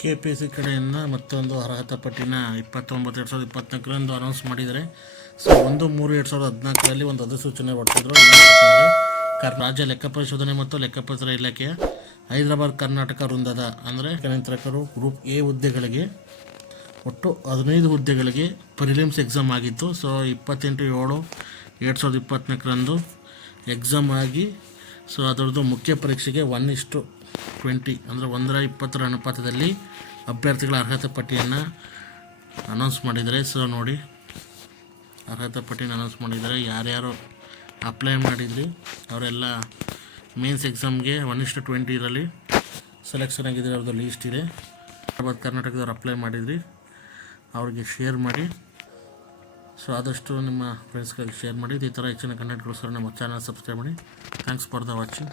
KPSC ಕಡೆಯಿಂದ ಮತ್ತೊಂದು ಅರ್ಹತಾ ಪಟ್ಟಿನ 29/2024 ಅನೌನ್ಸ್ ಮಾಡಿದ್ದಾರೆ. ಸೊ 1/3/2014 ಒಂದು ಅಧಿಸೂಚನೆ ಹೊರಡಿಸಿದ್ರು. ರಾಜ್ಯ ಲೆಕ್ಕ ಪರಿಶೋಧನೆ ಮತ್ತು ಲೆಕ್ಕಪತ್ರ ಇಲಾಖೆಯ ಹೈದರಾಬಾದ್ ಕರ್ನಾಟಕ ವೃಂದದ ಅಂದರೆ ನಿಯಂತ್ರಕರು ಗ್ರೂಪ್ ಎ ಹುದ್ದೆಗಳಿಗೆ ಒಟ್ಟು 15 ಹುದ್ದೆಗಳಿಗೆ ಪ್ರಿಲಿಮ್ಸ್ ಎಕ್ಸಾಮ್ ಆಗಿತ್ತು. ಸೊ 28/7/2024 ಎಕ್ಸಾಮ್ ಆಗಿ ಸೊ ಅದರದ್ದು ಮುಖ್ಯ ಪರೀಕ್ಷೆಗೆ 1:20 ಅಂದರೆ 1:20 ಅನುಪಾತದಲ್ಲಿ ಅಭ್ಯರ್ಥಿಗಳ ಅರ್ಹತಾ ಪಟ್ಟಿಯನ್ನು ಅನೌನ್ಸ್ ಮಾಡಿದ್ದಾರೆ. ಸೊ ನೋಡಿ, ಅರ್ಹತಾ ಪಟ್ಟಿನ ಅನೌನ್ಸ್ ಮಾಡಿದ್ದಾರೆ. ಯಾರ್ಯಾರು ಅಪ್ಲೈ ಮಾಡಿದ್ರಿ ಅವರೆಲ್ಲ ಮೇನ್ಸ್ ಎಕ್ಸಾಮ್ಗೆ 1:20 ಇದರಲ್ಲಿ ಸೆಲೆಕ್ಷನ್ ಆಗಿದ್ರೆ ಅವ್ರದ್ದು ಲೀಸ್ಟ್ ಇದೆ. ಕರ್ನಾಟಕದವ್ರು ಅಪ್ಲೈ ಮಾಡಿದ್ರಿ ಅವ್ರಿಗೆ ಶೇರ್ ಮಾಡಿ. ಸೊ ಆದಷ್ಟು ನಿಮ್ಮ ಫ್ರೆಂಡ್ಸ್ಗಳಿಗೆ ಶೇರ್ ಮಾಡಿ. ಇದೇ ಥರ ಹೆಚ್ಚಿನ ಕಂಟೆಂಟ್ಗೋಸ್ಕರ ನಮ್ಮ ಚಾನಲ್ ಸಬ್ಸ್ಕ್ರೈಬ್ ಮಾಡಿ. Thanks for the watching.